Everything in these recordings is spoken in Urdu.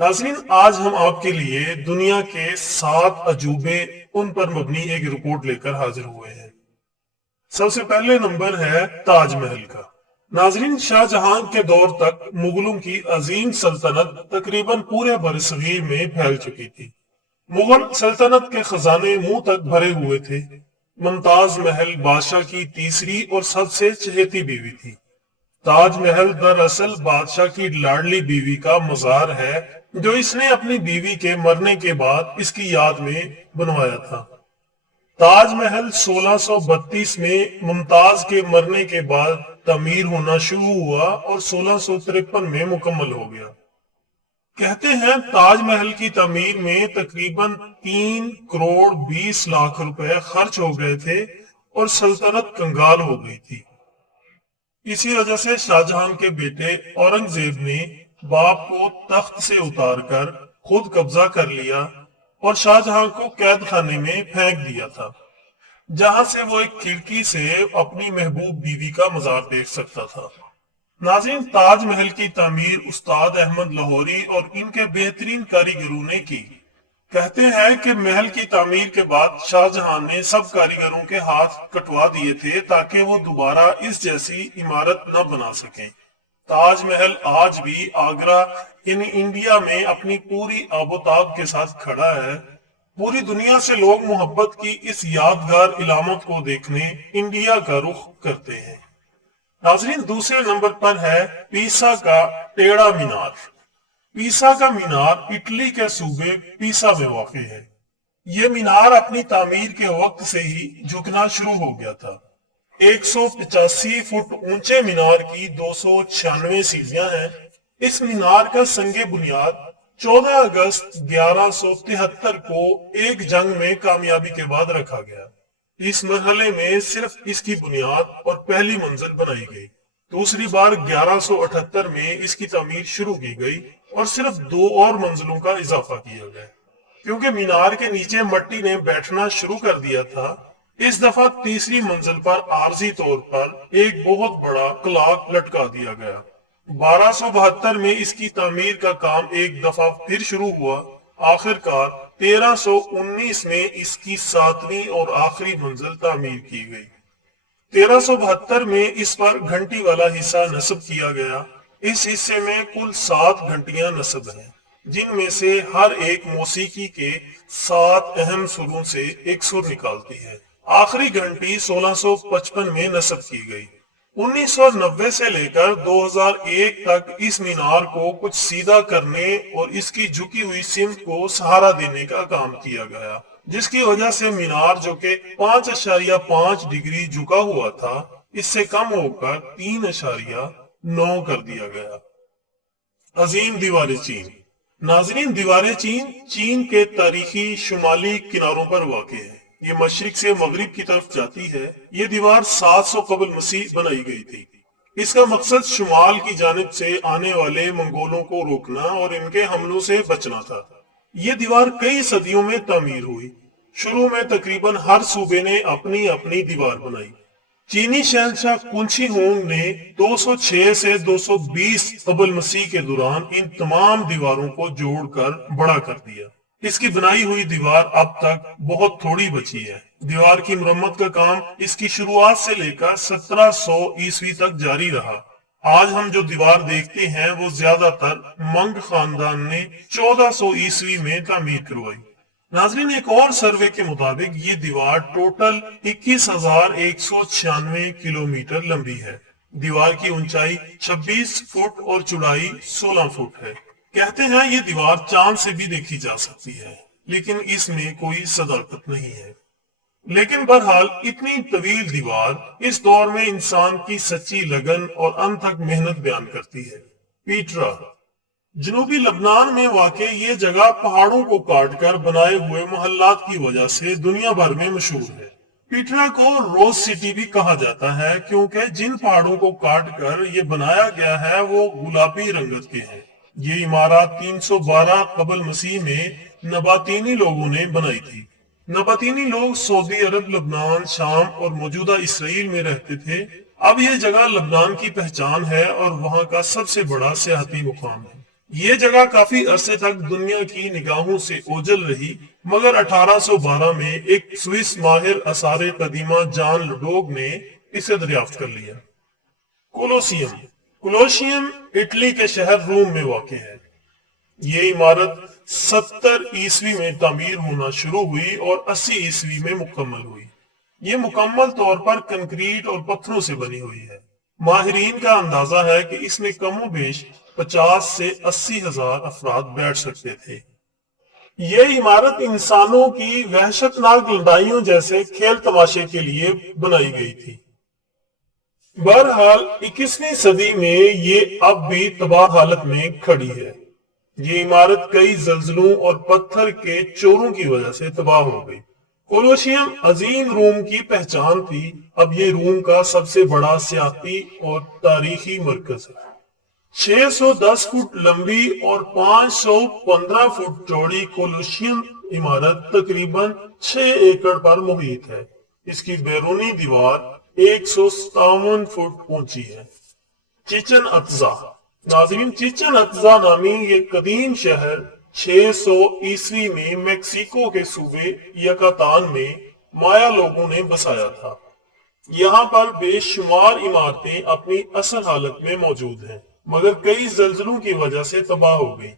ناظرین، آج ہم آپ کے لیے دنیا کے 7 عجوبے ان پر مبنی ایک رپورٹ لے کر حاضر ہوئے ہیں۔ سب سے پہلے نمبر ہے تاج محل کا۔ ناظرین، شاہ جہاں کے دور تک مغلوں کی عظیم سلطنت تقریباً پورے برصغیر میں پھیل چکی تھی۔ مغل سلطنت کے خزانے منہ تک بھرے ہوئے تھے۔ ممتاز محل بادشاہ کی تیسری اور سب سے چہیتی بیوی تھی۔ تاج محل دراصل بادشاہ کی لاڈلی بیوی کا مزار ہے جو اس نے اپنی بیوی کے مرنے کے بعد اس کی یاد میں بنوایا تھا۔ تاج محل 1632 میں ممتاز کے مرنے کے بعد تعمیر ہونا شروع ہوا اور 1653 میں مکمل ہو گیا۔ کہتے ہیں تاج محل کی تعمیر میں تقریباً 3 کروڑ 20 لاکھ روپے خرچ ہو گئے تھے اور سلطنت کنگال ہو گئی تھی۔ اسی وجہ سے شاہ جہاں کے بیٹے اورنگزیب نے باپ کو تخت سے اتار کر خود قبضہ کر لیا اور شاہ جہاں کو قید خانے میں پھینک دیا تھا، جہاں سے وہ ایک کھڑکی سے اپنی محبوب بیوی کا مزار دیکھ سکتا تھا۔ ناظرین، تاج محل کی تعمیر استاد احمد لاہوری اور ان کے بہترین کاریگروں نے کی۔ کہتے ہیں کہ محل کی تعمیر کے بعد شاہ جہاں نے سب کاریگروں کے ہاتھ کٹوا دیے تھے تاکہ وہ دوبارہ اس جیسی عمارت نہ بنا سکیں۔ تاج محل آج بھی آگرہ یعنی انڈیا میں اپنی پوری آب و تاب کے ساتھ کھڑا ہے۔ پوری دنیا سے لوگ محبت کی اس یادگار علامت کو دیکھنے انڈیا کا رخ کرتے ہیں۔ ناظرین، دوسرے نمبر پر ہے پیسا کا ٹیڑھا مینار۔ پیسا کا مینار اٹلی کے صوبے پیسا میں واقع ہے۔ یہ مینار اپنی تعمیر کے وقت سے ہی جھکنا شروع ہو گیا تھا۔ 185 فٹ اونچے مینار کی 296 سیڑھیاں ہیں۔ اس مینار کا سنگ بنیاد 14 اگست 1173 کو ایک جنگ میں کامیابی کے بعد رکھا گیا۔ اس مرحلے میں صرف اس کی بنیاد اور پہلی منزل بنائی گئی۔ دوسری بار 1178 میں اس کی تعمیر شروع کی گئی اور صرف 2 اور منزلوں کا اضافہ کیا گیا۔ کیونکہ مینار کے نیچے مٹی نے بیٹھنا شروع کر دیا تھا، اس دفعہ تیسری منزل پر عارضی طور پر ایک بہت بڑا کلاک لٹکا دیا گیا۔ 1272 میں اس کی تعمیر کا کام ایک دفعہ پھر شروع ہوا۔ آخر کار 1319 میں اس کی 7ویں اور آخری منزل تعمیر کی گئی۔ 1372 میں اس پر گھنٹی والا حصہ نصب کیا گیا۔ اس حصے میں کل 7 گھنٹیاں نصب ہیں، جن میں سے ہر ایک موسیقی کے 7 اہم سروں سے ایک سر نکالتی ہے۔ آخری گھنٹی 1655 میں نصب کی گئی۔ 1990 سے لے کر 2001 تک اس مینار کو کچھ سیدھا کرنے اور اس کی جھکی ہوئی سمت کو سہارا دینے کا کام کیا گیا، جس کی وجہ سے مینار جو کہ 5.5 ڈگری جھکا ہوا تھا، اس سے کم ہو کر 3.9 کر دیا گیا۔ عظیم دیوار چین۔ ناظرین، دیوار چین کے تاریخی شمالی کناروں پر واقع ہے۔ یہ مشرق سے مغرب کی طرف جاتی ہے۔ یہ دیوار 700 قبل مسیح بنائی گئی تھی۔ اس کا مقصد شمال کی جانب سے آنے والے منگولوں کو روکنا اور ان کے حملوں سے بچنا تھا۔ یہ دیوار کئی صدیوں میں تعمیر ہوئی۔ شروع میں تقریباً ہر صوبے نے اپنی اپنی دیوار بنائی۔ چینی شہنشاہ کنشی ہونگ نے 206 سے 220 قبل مسیح کے دوران ان تمام دیواروں کو جوڑ کر بڑا کر دیا۔ اس کی بنائی ہوئی دیوار اب تک بہت تھوڑی بچی ہے۔ دیوار کی مرمت کا کام اس کی شروعات سے لے کر 1700 عیسوی تک جاری رہا۔ آج ہم جو دیوار دیکھتے ہیں وہ زیادہ تر منگ خاندان نے 1400 عیسوی میں تعمیر کروائی۔ ناظرین، ایک اور سروے کے مطابق یہ دیوار ٹوٹل 21,196 کلومیٹر لمبی ہے۔ دیوار کی اونچائی 26 فٹ اور چوڑائی 16 فٹ ہے۔ کہتے ہیں یہ دیوار چاند سے بھی دیکھی جا سکتی ہے، لیکن اس میں کوئی صداقت نہیں ہے۔ لیکن بہرحال اتنی طویل دیوار اس دور میں انسان کی سچی لگن اور انتھک محنت بیان کرتی ہے۔ پیٹرا۔ جنوبی لبنان میں واقع یہ جگہ پہاڑوں کو کاٹ کر بنائے ہوئے محلات کی وجہ سے دنیا بھر میں مشہور ہے۔ پیٹرا کو روز سٹی بھی کہا جاتا ہے کیونکہ جن پہاڑوں کو کاٹ کر یہ بنایا گیا ہے وہ گلابی رنگت کے ہیں۔ یہ عمارت 312 قبل مسیح میں نباتینی لوگوں نے بنائی تھی۔ نباتینی لوگ سعودی عرب، لبنان، شام اور موجودہ اسرائیل میں رہتے تھے۔ اب یہ جگہ لبنان کی پہچان ہے اور وہاں کا سب سے بڑا سیاحتی مقام ہے۔ یہ جگہ کافی عرصے تک دنیا کی نگاہوں سے اوجھل رہی، مگر 1812 میں ایک سوئس ماہر آثار قدیمہ جان لڈوگ نے اسے دریافت کر لیا۔ کولوسیم کولوسیم اٹلی کے شہر روم میں واقع ہے۔ یہ عمارت 70 عیسوی میں تعمیر ہونا شروع ہوئی اور 80 عیسوی میں مکمل ہوئی۔ یہ مکمل طور پر کنکریٹ اور پتھروں سے بنی ہوئی ہے۔ ماہرین کا اندازہ ہے کہ اس میں کم و بیش 50 سے 80 ہزار افراد بیٹھ سکتے تھے۔ یہ عمارت انسانوں کی وحشت ناک لڑائیوں جیسے کھیل تماشے کے لیے بنائی گئی تھی۔ بہرحال 21ویں صدی میں یہ اب بھی تباہ حالت میں کھڑی ہے۔ یہ عمارت کئی زلزلوں اور پتھر کے چوروں کی وجہ سے تباہ ہو گئی۔ کولوسیم عظیم روم کی پہچان تھی۔ اب یہ روم کا سب سے بڑا سیاحتی اور تاریخی مرکز ہے۔ 610 فٹ لمبی اور 515 فٹ چوڑی کولوسیم عمارت تقریباً 6 ایکڑ پر محیط ہے۔ اس کی بیرونی دیوار 157 فٹ اونچی ہے۔ چچن اطزا ناظرین، چچن اطزا نامی یہ قدیم شہر 600 عیسوی میں میکسیکو کے صوبے یکاتان میں مایا لوگوں نے بسایا تھا۔ یہاں پر بے شمار عمارتیں اپنی اصل حالت میں موجود ہیں، مگر کئی زلزلوں کی وجہ سے تباہ ہو گئی۔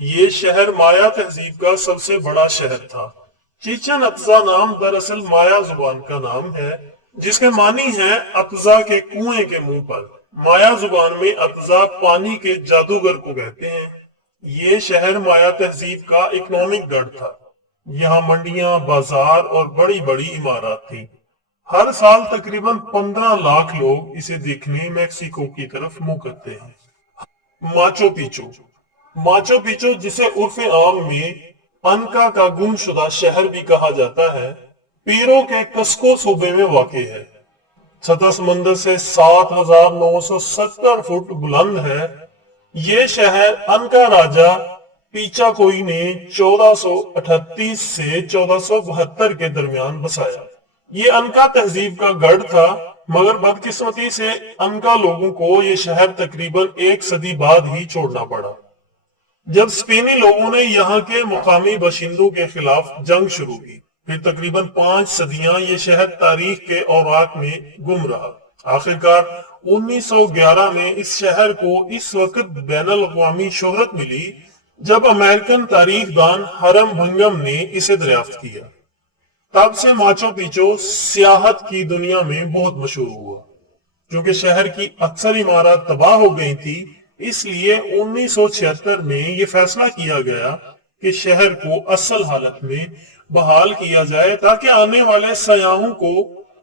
یہ شہر مایا تہذیب کا سب سے بڑا شہر تھا۔ چچن اطزا نام دراصل مایا زبان کا نام ہے، جس کے معنی ہے اطزا کے کنویں کے منہ پر۔ مایا زبان میں اطزا پانی کے جادوگر کو کہتے ہیں۔ یہ شہر مایا تہذیب کا اکنامک گڑھ تھا۔ یہاں منڈیاں، بازار اور بڑی بڑی عمارات تھیں۔ ہر سال تقریباً 15 لاکھ لوگ اسے دیکھنے میکسیکو کی طرف منہ کرتے ہیں۔ ماچو پیچو ماچو پیچو، جسے عرف عام میں انکا کا گم شدہ شہر بھی کہا جاتا ہے، پیرو کے کسکو صوبے میں واقع ہے۔ سطح سمندر سے 7970 فٹ بلند ہے۔ یہ شہر انکا راجہ پیچا کوئی نے 1438 سے 1472 کے درمیان بسایا۔ یہ انکا تہذیب کا گڑھ تھا، مگر بدقسمتی سے انکا لوگوں کو یہ شہر تقریباً 1 صدی بعد ہی چھوڑنا پڑا، جب اسپینی لوگوں نے یہاں کے مقامی باشندوں کے خلاف جنگ شروع کی۔ پھر تقریباً 5 صدیاں یہ شہر تاریخ کے اوراق میں گم رہا۔ آخرکار 1911 میں اس شہر کو اس وقت بین الاقوامی شہرت ملی جب امریکن تاریخ دان ہرم بھنگم نے اسے دریافت کیا۔ تب سے ماچو پیچو سیاحت کی دنیا میں بہت مشہور ہوا۔ چونکہ شہر کی اکثر عمارات تباہ ہو گئی تھی، اس لیے 1976 میں یہ فیصلہ کیا گیا کہ شہر کو اصل حالت میں بحال کیا جائے تاکہ آنے والے سیاحوں کو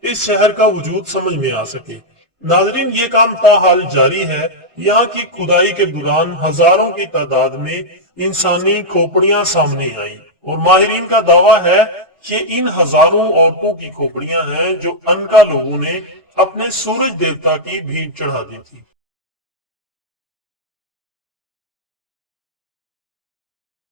اس شہر کا وجود سمجھ میں آ سکے۔ ناظرین، یہ کام تاحال جاری ہے۔ یہاں کی کھدائی کے دوران ہزاروں کی تعداد میں انسانی کھوپڑیاں سامنے آئیں، اور ماہرین کا دعویٰ ہے کہ ان ہزاروں عورتوں کی کھوپڑیاں ہیں جو انکا لوگوں نے اپنے سورج دیوتا کی بھیٹ چڑھا دی تھی۔